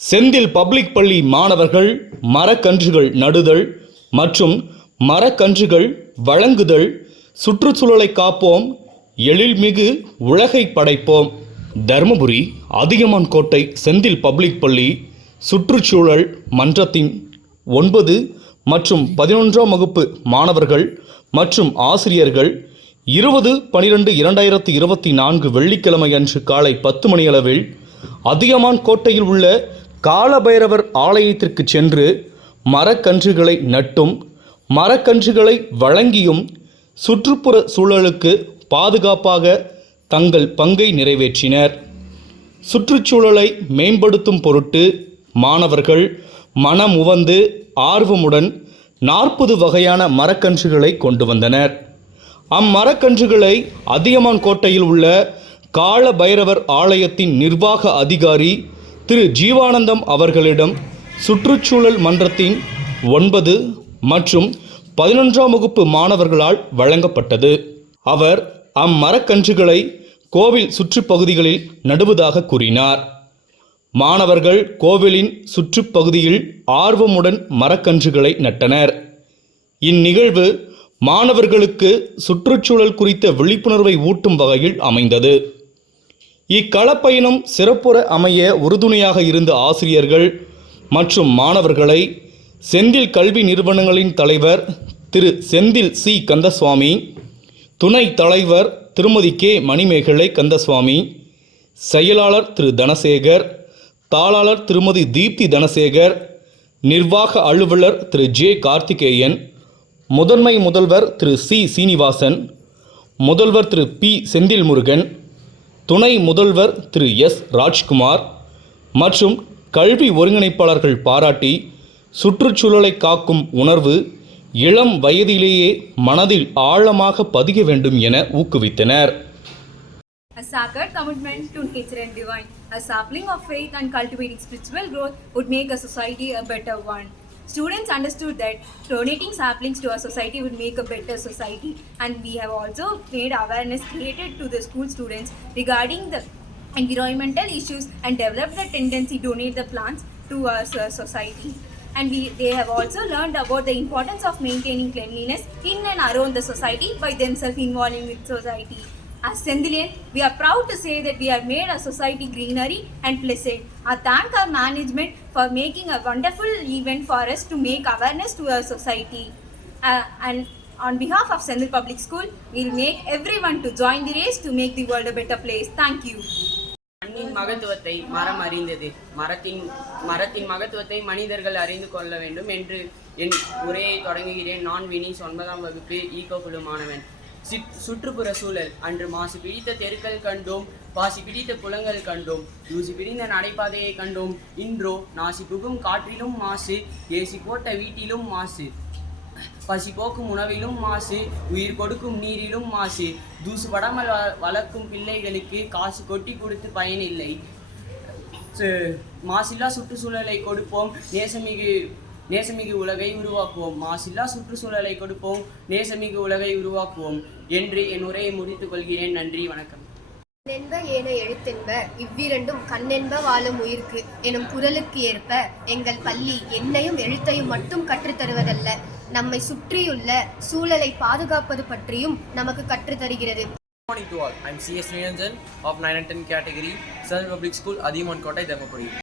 Senthil public பள்ளி மாணவர்கள் மரக்கன்றுகள் நடுதல் மற்றும் மரக்கன்றுகள் வழங்குதல் சுற்றுச்சூழலை காப்போம் எழில்மிகு உலகை படைப்போம். தருமபுரி அதிகமான் கோட்டை செந்தில் பப்ளிக் பள்ளி சுற்றுச்சூழல் மன்றத்தின் ஒன்பது மற்றும் பதினொன்றாம் வகுப்பு மாணவர்கள் மற்றும் ஆசிரியர்கள் இருபது பனிரெண்டு இரண்டாயிரத்தி இருபத்தி நான்கு வெள்ளிக்கிழமை அன்று காலை பத்து மணியளவில் அதியமான் கோட்டையில் உள்ள காலபைரவர் ஆலயத்திற்கு சென்று மரக்கன்றுகளை நட்டும் மரக்கன்றுகளை வழங்கியும் சுற்றுப்புற சூழலுக்கு பாதுகாப்பாக தங்கள் பங்கை நிறைவேற்றினர். சுற்றுச்சூழலை மேம்படுத்தும் பொருட்டு மாணவர்கள் மனமுவந்து ஆர்வமுடன் நாற்பது வகையான மரக்கன்றுகளை கொண்டு வந்தனர். அம்மரக்கன்றுகளை அதியமான் கோட்டையில் உள்ள கால பைரவர் ஆலயத்தின் நிர்வாக அதிகாரி திரு ஜீவானந்தம் அவர்களிடம் சுற்றுச்சூழல் மன்றத்தின் ஒன்பது மற்றும் பதினொன்றாம் வகுப்பு மாணவர்களால் வழங்கப்பட்டது. அவர் அம்மரக்கன்றுகளை கோவில் சுற்றுப்பகுதிகளில் நடுவதாக கூறினார். மாணவர்கள் கோவிலின் சுற்றுப்பகுதியில் ஆர்வமுடன் மரக்கன்றுகளை நட்டனர். இந்நிகழ்வு மாணவர்களுக்கு சுற்றுச்சூழல் குறித்த விழிப்புணர்வை ஊட்டும் வகையில் அமைந்தது. இக்களப்பயணம் சிறப்புற அமைய உறுதுணையாக இருந்த ஆசிரியர்கள் மற்றும் மாணவர்களை செந்தில் கல்வி நிறுவனங்களின் தலைவர் திரு செந்தில் சி. கந்தசுவாமி துணை தலைவர் திருமதி கே. மணிமேகலை கந்தசுவாமி செயலாளர் திரு. தனசேகர் தாளாளர் திருமதி தீப்தி தனசேகர் நிர்வாக அலுவலர் திரு. ஜே. கார்த்திகேயன் முதன்மை முதல்வர் திரு. சி. சீனிவாசன் முதல்வர் திரு. பி. செந்தில் முருகன் துணை முதல்வர் திரு எஸ் ராஜ்குமார் மற்றும் கல்வி ஒருங்கிணைப்பாளர்கள் பாராட்டி சுற்றுச்சூழலை காக்கும் உணர்வு இளம் வயதிலேயே மனதில் ஆழமாக பதிய வேண்டும் என ஊக்குவித்தனர் A sacred commitment to nature and divine, a sapling of faith and cultivating spiritual growth would make a society a better one. Students understood that donating saplings to our society would make a better society, and we have also made awareness created to the school students regarding the environmental issues and developed the tendency to donate the plants to our society. And we, they have also learned about the importance of maintaining cleanliness in and around the society by themselves involving with society. As Sendilian, we are proud to say that we have made our society greenery and pleasant. I thank our management for making a wonderful event for us to make awareness to our society. Uh, and on behalf of Sendil Public School, we'll make everyone to join the race to make the world a better place. Thank you. மண்ணின் மகத்துவத்தை மரம் அறிந்தது மரத்தின் மரத்தின் மகத்துவத்தை மனிதர்கள் அறிந்து கொள்ள வேண்டும் என்று என் உரையை தொடங்குகிறேன் நான் வினிஸ் ஒன்பதாம் வகுப்பு ஈகோ குழு மாணவன் சிற்- சுற்றுப்புற சூழல். அன்று மாசு பிடித்த தெருக்கள் கண்டோம் பாசி பிடித்த குளங்கள் கண்டோம் தூசி பிடிந்த நடைபாதையை கண்டோம். இன்றோ நாசி புகும் காற்றிலும் மாசு ஏசி போட்ட வீட்டிலும் மாசு பசி போக்கும் உணவிலும் மாசு உயிர் கொடுக்கும் நீரிலும் மாசு. தூசுபடாமல் வ- வளர்க்கும் பிள்ளைகளுக்கு காசு கொட்டி கொடுத்து பயனில்லை. சு- மாசில்லா சுற்றுச்சூழலை கொடுப்போம். நேசமிகு நேசமிகு உலகை உருவாக்குவோம். மாசில்லா சுற்றுச்சூழலை கொடுப்போம். நேசமிகு உலகை உருவாக்குவோம். என்று என் உரையை முடித்துக் கொள்கிறேன். நன்றி. வணக்கம். கண்ணென்ப ஏன எழுத்தென்ப இவ்விரண்டும் கண்ணென்ப வாழும் உயிர்க்கு எனும் குரலுக்கு ஏற்ப எங்கள் பள்ளி எண்ணையும் எழுத்தையும் மட்டும் கற்றுத் தருவதல்ல. நம்மை சுற்றியுள்ள சூழலை பாதுகாப்பது பற்றியும் நமக்கு கற்றுத் தருகிறது. Good morning to all. I'm CS Niranjan of 9 and 10 category, Central Public School, Adiman Kotai, Dharmapuri.